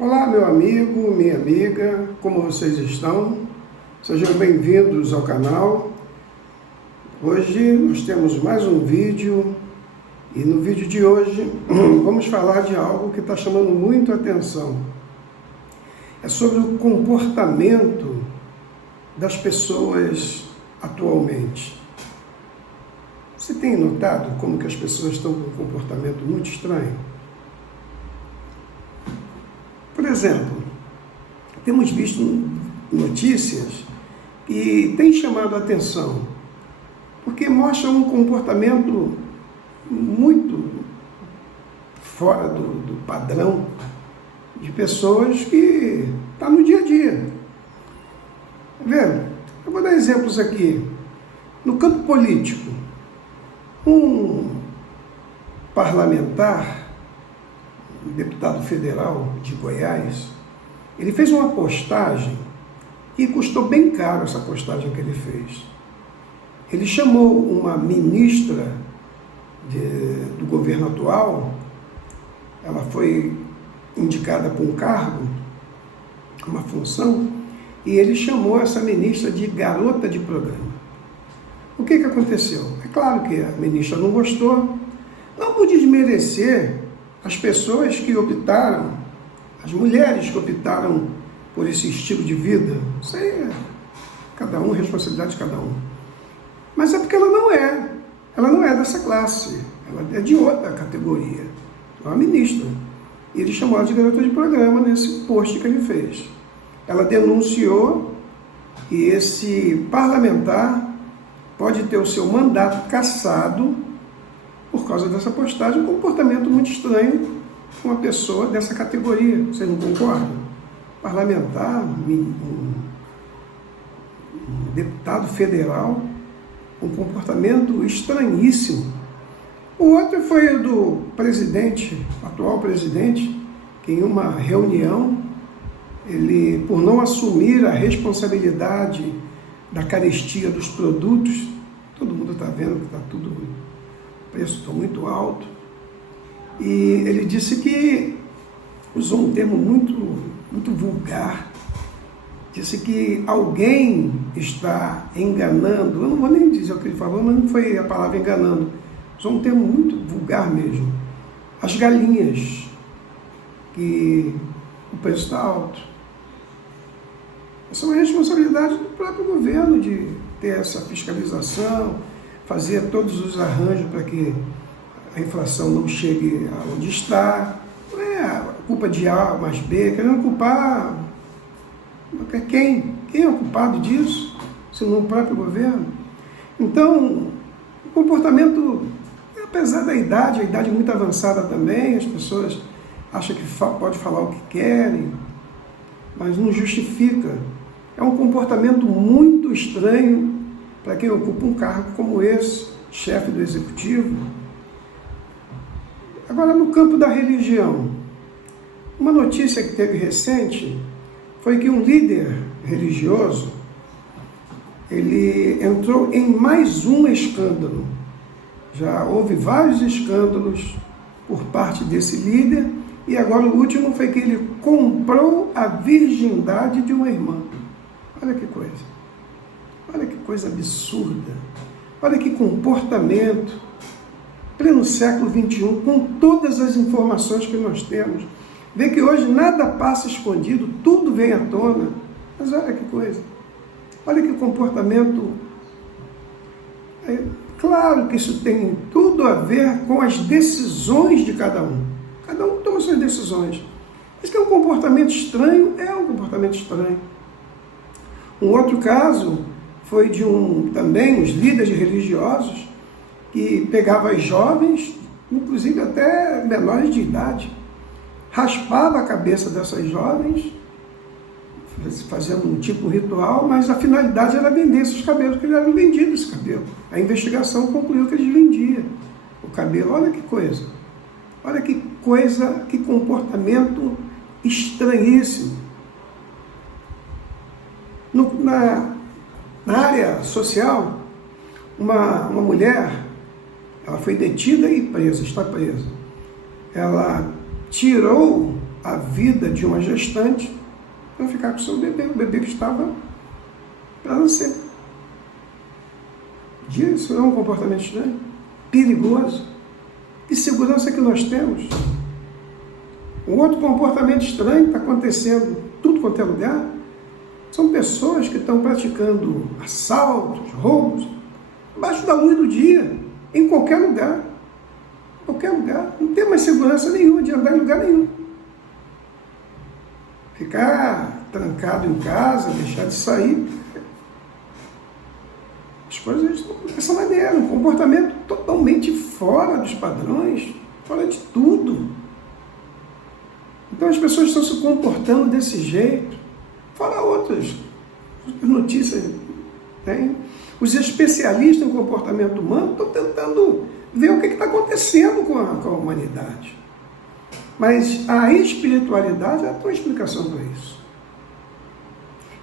Olá, meu amigo, minha amiga, como vocês estão? Sejam bem-vindos ao canal. Hoje nós temos mais um vídeo e no vídeo de hoje vamos falar de algo que está chamando muito a atenção. É sobre o comportamento das pessoas atualmente. Você tem notado como que as pessoas estão com um comportamento muito estranho? Por exemplo, temos visto notícias que têm chamado a atenção, porque mostram um comportamento muito fora do padrão de pessoas que estão no dia a dia. Tá vendo? Eu vou dar exemplos aqui. No campo político, um parlamentar, um deputado federal de Goiás, ele fez uma postagem que custou bem caro essa postagem que ele fez. Ele chamou uma ministra do governo atual, ela foi indicada para um cargo, uma função, e ele chamou essa ministra de garota de programa. O que aconteceu? É claro que a ministra não gostou, não por desmerecer as pessoas que optaram, as mulheres que optaram por esse estilo de vida. Isso aí é cada um, responsabilidade de cada um. Mas é porque ela não é dessa classe, ela é de outra categoria, é uma ministra. E ele chamou ela de garota de programa nesse post que ele fez. Ela denunciou que esse parlamentar pode ter o seu mandato cassado por causa dessa postagem, um comportamento muito estranho com uma pessoa dessa categoria. Vocês não concordam? Parlamentar, um deputado federal, um comportamento estranhíssimo. O outro foi o do presidente, atual presidente, que em uma reunião, ele, por não assumir a responsabilidade da carestia dos produtos, todo mundo está vendo que está tudo, o preço está muito alto, e ele disse que, usou um termo muito vulgar, disse que alguém está enganando, eu não vou nem dizer o que ele falou, mas não foi a palavra enganando, usou um termo muito vulgar mesmo, as galinhas, que o preço está alto. Essa é uma responsabilidade do próprio governo de ter essa fiscalização, fazer todos os arranjos para que a inflação não chegue aonde está. Não é a culpa de A mais B, querendo culpar quem? Quem é o culpado disso? Se não o próprio governo? Então, o comportamento, apesar da idade, a idade muito avançada também, as pessoas acham que pode falar o que querem, mas não justifica. É um comportamento muito estranho para quem ocupa um cargo como esse, chefe do executivo. Agora, no campo da religião, uma notícia que teve recente foi que um líder religioso, ele entrou em mais um escândalo. Já houve vários escândalos por parte desse líder, e agora o último foi que ele comprou a virgindade de uma irmã. Olha que coisa absurda, olha que comportamento, pleno século XXI, com todas as informações que nós temos, vê que hoje nada passa escondido, tudo vem à tona, mas olha que coisa, olha que comportamento. Claro que isso tem tudo a ver com as decisões de cada um toma suas decisões, mas que é um comportamento estranho, é um comportamento estranho. Um outro caso foi de também os líderes religiosos que pegavam as jovens, inclusive até menores de idade, raspava a cabeça dessas jovens, fazendo um tipo de ritual, mas a finalidade era vender esses cabelos, porque eles eram vendidos esse cabelo. A investigação concluiu que eles vendiam o cabelo. Olha que coisa, que comportamento estranhíssimo. Na área social, uma mulher, ela foi detida e presa, está presa. Ela tirou a vida de uma gestante para ficar com o seu bebê, o bebê que estava para nascer. Isso é um comportamento estranho, perigoso. Que segurança que nós temos? Um outro comportamento estranho que está acontecendo em tudo quanto é lugar são pessoas que estão praticando assaltos, roubos, abaixo da luz do dia, em qualquer lugar. Qualquer lugar. Não tem mais segurança nenhuma de andar em lugar nenhum. Ficar trancado em casa, deixar de sair. As coisas estão dessa maneira, um comportamento totalmente fora dos padrões, fora de tudo. Então as pessoas estão se comportando desse jeito, fora outras notícias. Tem. Os especialistas em comportamento humano estão tentando ver o que está acontecendo com a humanidade. Mas a espiritualidade tem uma explicação para isso.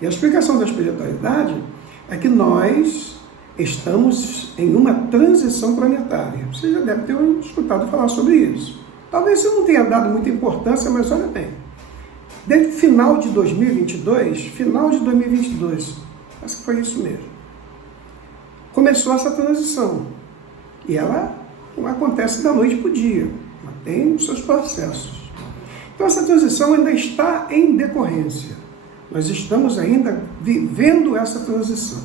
E a explicação da espiritualidade é que nós estamos em uma transição planetária. Você já deve ter escutado falar sobre isso. Talvez você não tenha dado muita importância, mas olha bem. Desde o final de 2022, acho que foi isso mesmo, começou essa transição. E ela não acontece da noite para o dia, ela tem os seus processos. Então essa transição ainda está em decorrência. Nós estamos ainda vivendo essa transição.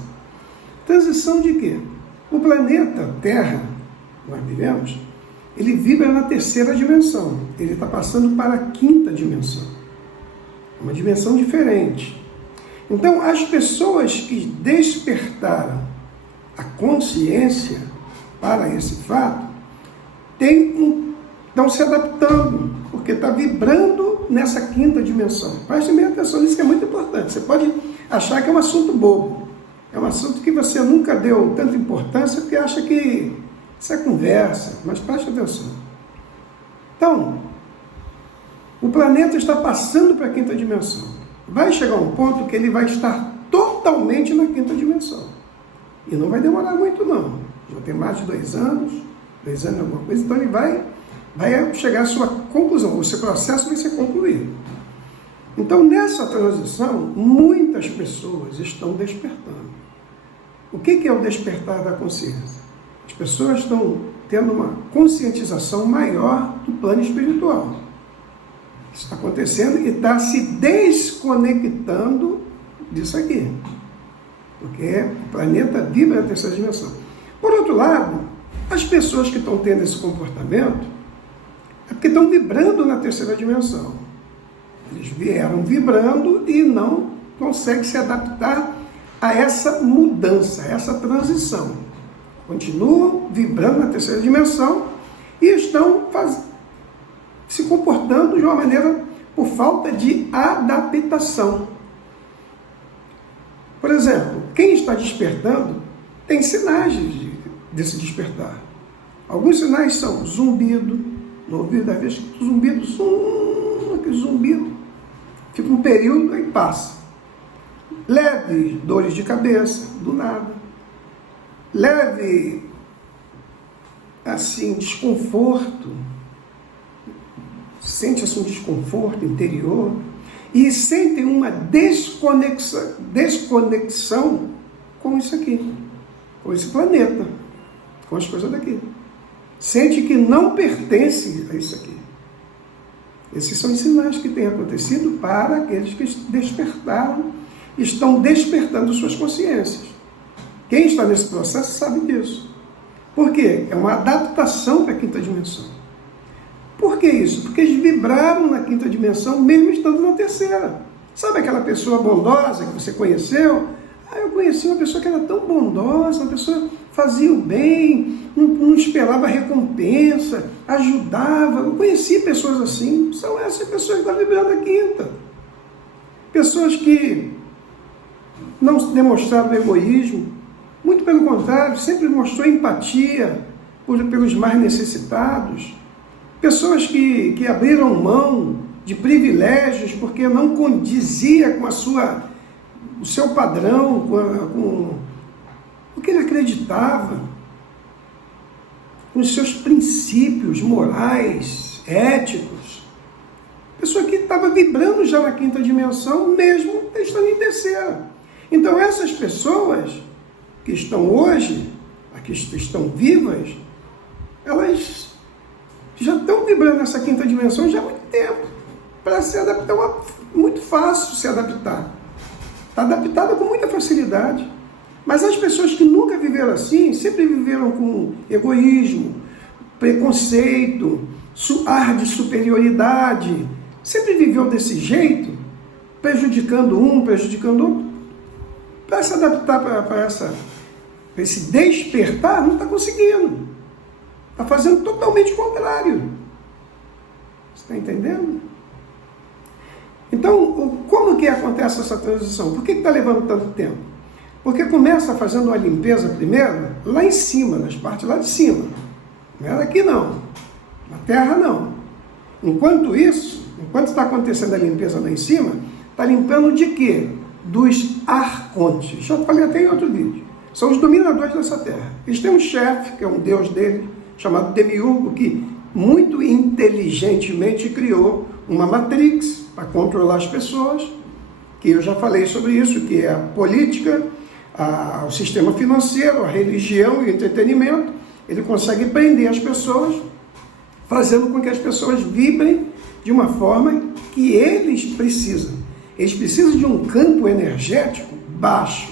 Transição de quê? O planeta Terra, nós vivemos, ele vibra na terceira dimensão. Ele está passando para a quinta dimensão. Uma dimensão diferente. Então, as pessoas que despertaram a consciência para esse fato estão se adaptando, porque está vibrando nessa quinta dimensão. Preste bem atenção, isso que é muito importante. Você pode achar que é um assunto bobo. É um assunto que você nunca deu tanta importância porque acha que isso é conversa, mas preste atenção. Então, o planeta está passando para a quinta dimensão. Vai chegar um ponto que ele vai estar totalmente na quinta dimensão. E não vai demorar muito não. Já tem mais de 2 anos e alguma coisa, então ele vai chegar à sua conclusão, o seu processo vai ser concluído. Então, nessa transição, muitas pessoas estão despertando. O que é o despertar da consciência? As pessoas estão tendo uma conscientização maior do plano espiritual. Isso está acontecendo e está se desconectando disso aqui. Porque o planeta vibra na terceira dimensão. Por outro lado, as pessoas que estão tendo esse comportamento é porque estão vibrando na terceira dimensão. Eles vieram vibrando e não conseguem se adaptar a essa mudança, a essa transição. Continuam vibrando na terceira dimensão e estão se comportando de uma maneira por falta de adaptação. Por exemplo, quem está despertando tem sinais desse despertar. Alguns sinais são zumbido, no ouvido da vez, zumbido, aquele zumbido, fica um período e passa. Leve dores de cabeça, do nada. Leve, assim, desconforto. Sente assim, um desconforto interior. E sentem uma desconexão com isso aqui, com esse planeta, com as coisas daqui. Sente que não pertence a isso aqui. Esses são os sinais que têm acontecido para aqueles que despertaram, estão despertando suas consciências. Quem está nesse processo sabe disso. Por quê? É uma adaptação para a quinta dimensão. Por que isso? Porque eles vibraram na quinta dimensão, mesmo estando na terceira. Sabe aquela pessoa bondosa que você conheceu? Eu conheci uma pessoa que era tão bondosa, uma pessoa fazia o bem, não esperava recompensa, ajudava. Eu conheci pessoas assim. São essas pessoas que estão vibrando a quinta. Pessoas que não demonstraram egoísmo, muito pelo contrário, sempre mostrou empatia pelos mais necessitados. Pessoas que abriram mão de privilégios porque não condizia com o seu padrão, com o que ele acreditava, com os seus princípios morais, éticos. Pessoa que estava vibrando já na quinta dimensão, mesmo estando em terceira. Então essas pessoas que estão hoje, que estão vivas, elas já estão vibrando nessa quinta dimensão já há muito tempo. Para se adaptar, muito fácil se adaptar. Está adaptada com muita facilidade. Mas as pessoas que nunca viveram assim, sempre viveram com egoísmo, preconceito, ar de superioridade, sempre viveu desse jeito, prejudicando um, prejudicando outro. Para se adaptar para esse despertar, não está conseguindo. Está fazendo totalmente o contrário. Você está entendendo? Então, como que acontece essa transição? Por que está levando tanto tempo? Porque começa fazendo uma limpeza primeiro, lá em cima, nas partes lá de cima. Não era aqui não, na terra não. Enquanto isso, enquanto está acontecendo a limpeza lá em cima, está limpando de quê? Dos arcontes. Já falei até em outro vídeo. São os dominadores dessa terra. Eles têm um chefe, que é um deus dele, chamado Demiurgo, que muito inteligentemente criou uma matrix para controlar as pessoas, que eu já falei sobre isso, que é a política, o sistema financeiro, a religião e o entretenimento. Ele consegue prender as pessoas, fazendo com que as pessoas vibrem de uma forma que eles precisam. Eles precisam de um campo energético baixo.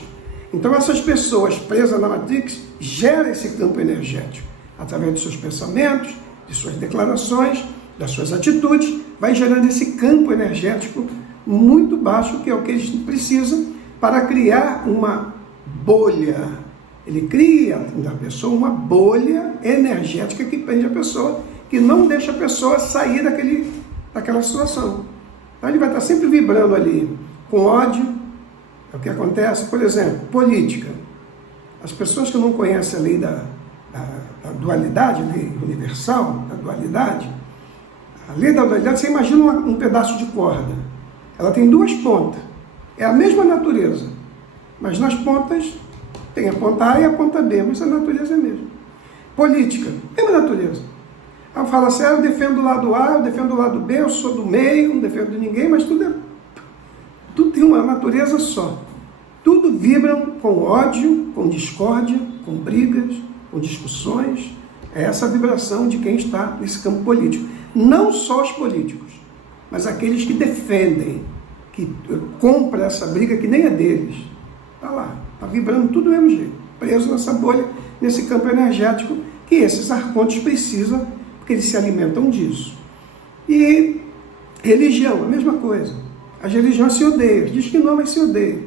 Então essas pessoas presas na Matrix geram esse campo energético através de seus pensamentos, de suas declarações, das suas atitudes, vai gerando esse campo energético muito baixo, que é o que eles precisam para criar uma bolha. Ele cria na pessoa uma bolha energética que prende a pessoa, que não deixa a pessoa sair daquela situação. Então ele vai estar sempre vibrando ali com ódio. É o que acontece, por exemplo, política. As pessoas que não conhecem a lei da dualidade, a lei universal da dualidade, a lei da dualidade, você imagina um pedaço de corda. Ela tem duas pontas. É a mesma natureza, mas nas pontas tem a ponta A e a ponta B, mas a natureza é a mesma. Política, mesma natureza. Ela fala assim, eu defendo o lado A, eu defendo o lado B, eu sou do meio, não defendo ninguém, mas tudo tem uma natureza só. Tudo vibram com ódio, com discórdia, com brigas, com discussões. É essa vibração de quem está nesse campo político. Não só os políticos, mas aqueles que defendem, que compram essa briga que nem é deles. Está lá, está vibrando tudo do mesmo jeito, preso nessa bolha, nesse campo energético que esses arcontes precisam, porque eles se alimentam disso. E religião, a mesma coisa. As religiões se odeiam, diz que não, mas se odeiam.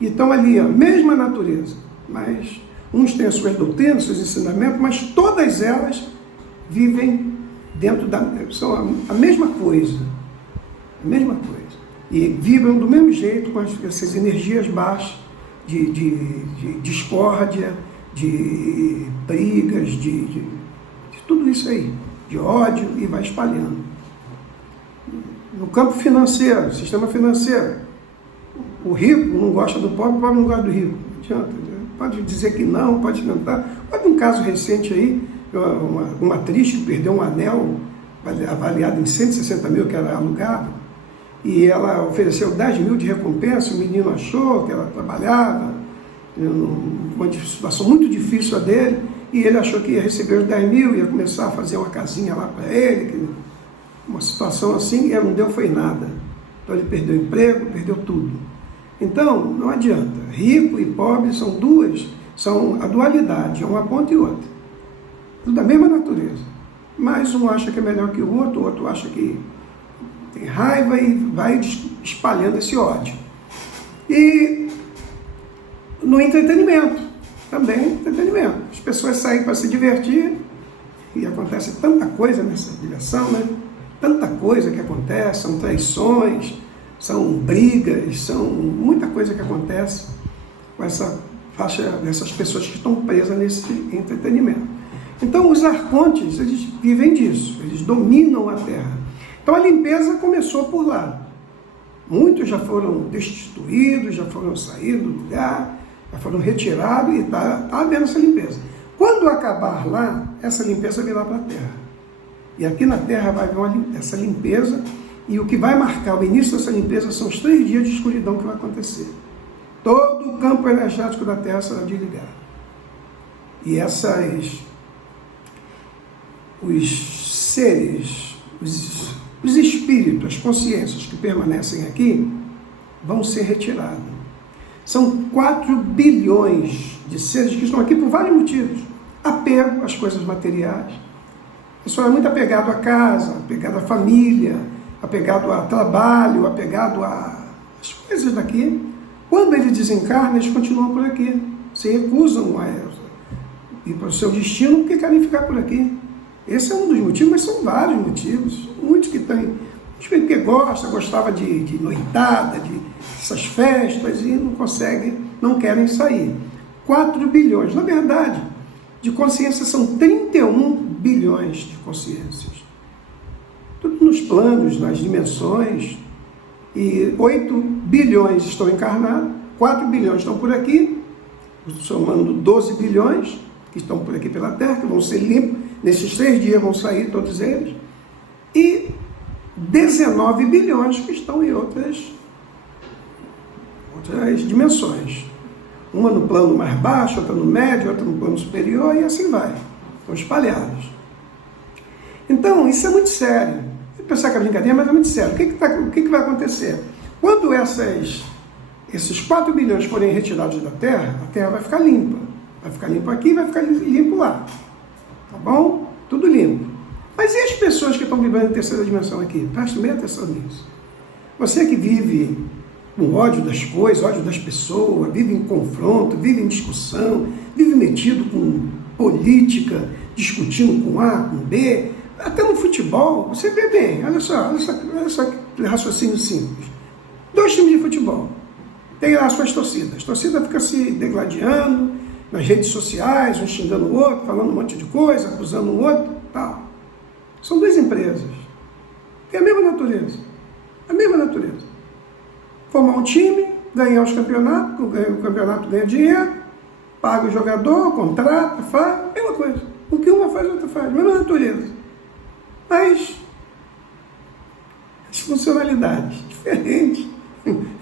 E estão ali, a mesma natureza, mas uns têm as suas doutrinas, seus ensinamentos, mas todas elas vivem dentro são a mesma coisa. A mesma coisa. E vibram do mesmo jeito com essas energias baixas de discórdia, de brigas, de tudo isso aí, de ódio, e vai espalhando. No campo financeiro, sistema financeiro, o rico não gosta do pobre, o pobre não gosta do rico. Não adianta, pode dizer que não, pode tentar. Houve um caso recente aí, uma atriz que perdeu um anel avaliado em 160 mil, que era alugado, e ela ofereceu 10 mil de recompensa. O menino achou que ela trabalhava numa situação muito difícil a dele, e ele achou que ia receber os 10 mil, ia começar a fazer uma casinha lá para ele, uma situação assim, e não deu foi nada. Então ele perdeu o emprego, perdeu tudo. Então, não adianta. Rico e pobre são a dualidade, é uma ponta e outra. Tudo da mesma natureza. Mas um acha que é melhor que o outro acha que tem raiva e vai espalhando esse ódio. E no entretenimento, também entretenimento. As pessoas saem para se divertir e acontece tanta coisa nessa diversão, né? Tanta coisa que acontece, são traições, são brigas, são muita coisa que acontece com essa faixa dessas pessoas que estão presas nesse entretenimento. Então os arcontes, eles vivem disso, eles dominam a Terra. Então a limpeza começou por lá. Muitos já foram destituídos, já foram saídos do lugar, já foram retirados, e está havendo essa limpeza. Quando acabar lá, essa limpeza virá para a Terra. E aqui na Terra vai haver essa limpeza, E o que vai marcar o início dessa limpeza são os 3 dias de escuridão que vai acontecer. Todo o campo energético da Terra será desligado. E os seres, os espíritos, as consciências que permanecem aqui, vão ser retirados. São 4 bilhões de seres que estão aqui por vários motivos. Apego às coisas materiais. O pessoal é muito apegado à casa, apegado à família, apegado ao trabalho, apegado às coisas daqui. Quando ele desencarna, eles continuam por aqui. Se recusam a ir para o seu destino porque querem ficar por aqui. Esse é um dos motivos, mas são vários motivos. Muitos que têm, porque gostava de noitada, de essas festas e não conseguem, não querem sair. 4 bilhões. Na verdade, de consciência são 31 bilhões de consciências. Tudo nos planos, nas dimensões. E 8 bilhões estão encarnados, 4 bilhões estão por aqui, somando 12 bilhões que estão por aqui pela Terra, que vão ser limpos. Nesses 3 dias vão sair todos eles. E 19 bilhões que estão em outras dimensões. Uma no plano mais baixo, outra no médio, outra no plano superior, e assim vai. Estão espalhados. Então, isso é muito sério. Vou pensar que é brincadeira, mas é muito sério. O que vai acontecer? Quando esses 4 bilhões forem retirados da Terra, a Terra vai ficar limpa. Vai ficar limpa aqui e vai ficar limpo lá. Tá bom? Tudo limpo. Mas e as pessoas que estão vivendo em terceira dimensão aqui? Preste bem atenção nisso. Você que vive com ódio das coisas, ódio das pessoas, vive em confronto, vive em discussão, vive metido com política, discutindo com A, com B, até no futebol, você vê bem, olha só que raciocínio simples. 2 times de futebol, tem lá as suas torcidas. A torcida fica se degladiando nas redes sociais, um xingando o outro, falando um monte de coisa, acusando o outro, tal. São 2 empresas. Tem a mesma natureza. A mesma natureza. Formar um time, ganhar os campeonatos, o campeonato ganha dinheiro, paga o jogador, contrata, faz, mesma coisa. O que uma faz, a outra faz. Mesma natureza. Mas as funcionalidades diferentes.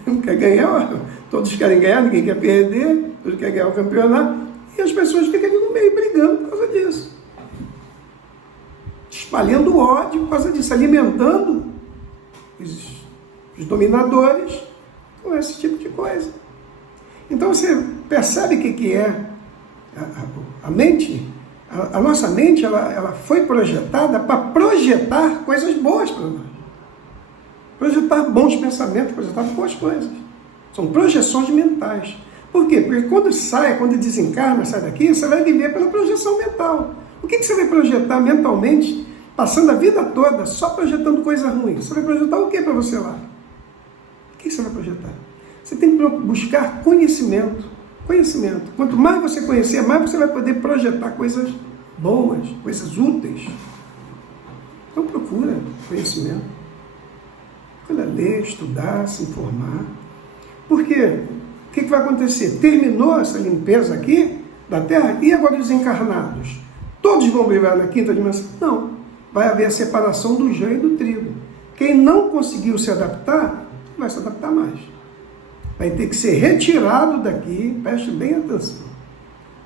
Não quer ganhar, todos querem ganhar, ninguém quer perder, todos querem ganhar o campeonato, e as pessoas ficam ali no meio brigando por causa disso. Espalhando ódio por causa disso, alimentando os dominadores com esse tipo de coisa. Então você percebe o que é a mente. A nossa mente ela foi projetada para projetar coisas boas para nós. Projetar bons pensamentos, projetar boas coisas. São projeções mentais. Por quê? Porque quando desencarna, sai daqui, você vai viver pela projeção mental. O que você vai projetar mentalmente, passando a vida toda só projetando coisa ruim? Você vai projetar o que para você lá? O que você vai projetar? Você tem que buscar conhecimento. Conhecimento. Quanto mais você conhecer, mais você vai poder projetar coisas boas, coisas úteis. Então procura conhecimento. Procura ler, estudar, se informar. Por quê? O que vai acontecer? Terminou essa limpeza aqui da Terra, e agora os encarnados? Todos vão viver na 5ª dimensão? Não. Vai haver a separação do joio e do trigo. Quem não conseguiu se adaptar, não vai se adaptar mais. Vai ter que ser retirado daqui, preste bem atenção,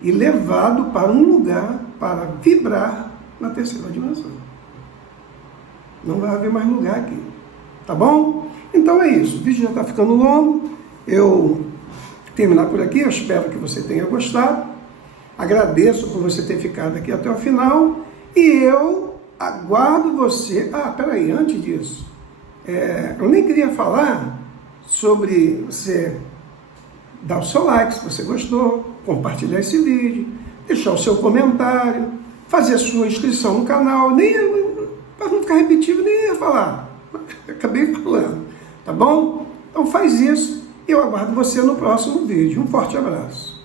e levado para um lugar para vibrar na 3ª dimensão. Não vai haver mais lugar aqui. Tá bom? Então é isso. O vídeo já está ficando longo. Eu terminar por aqui. Eu espero que você tenha gostado. Agradeço por você ter ficado aqui até o final. E eu aguardo você... peraí, antes disso. Eu nem queria falar sobre você dar o seu like se você gostou, compartilhar esse vídeo, deixar o seu comentário, fazer a sua inscrição no canal, para não ficar repetido, nem ia falar. Acabei falando, tá bom? Então faz isso e eu aguardo você no próximo vídeo. Um forte abraço.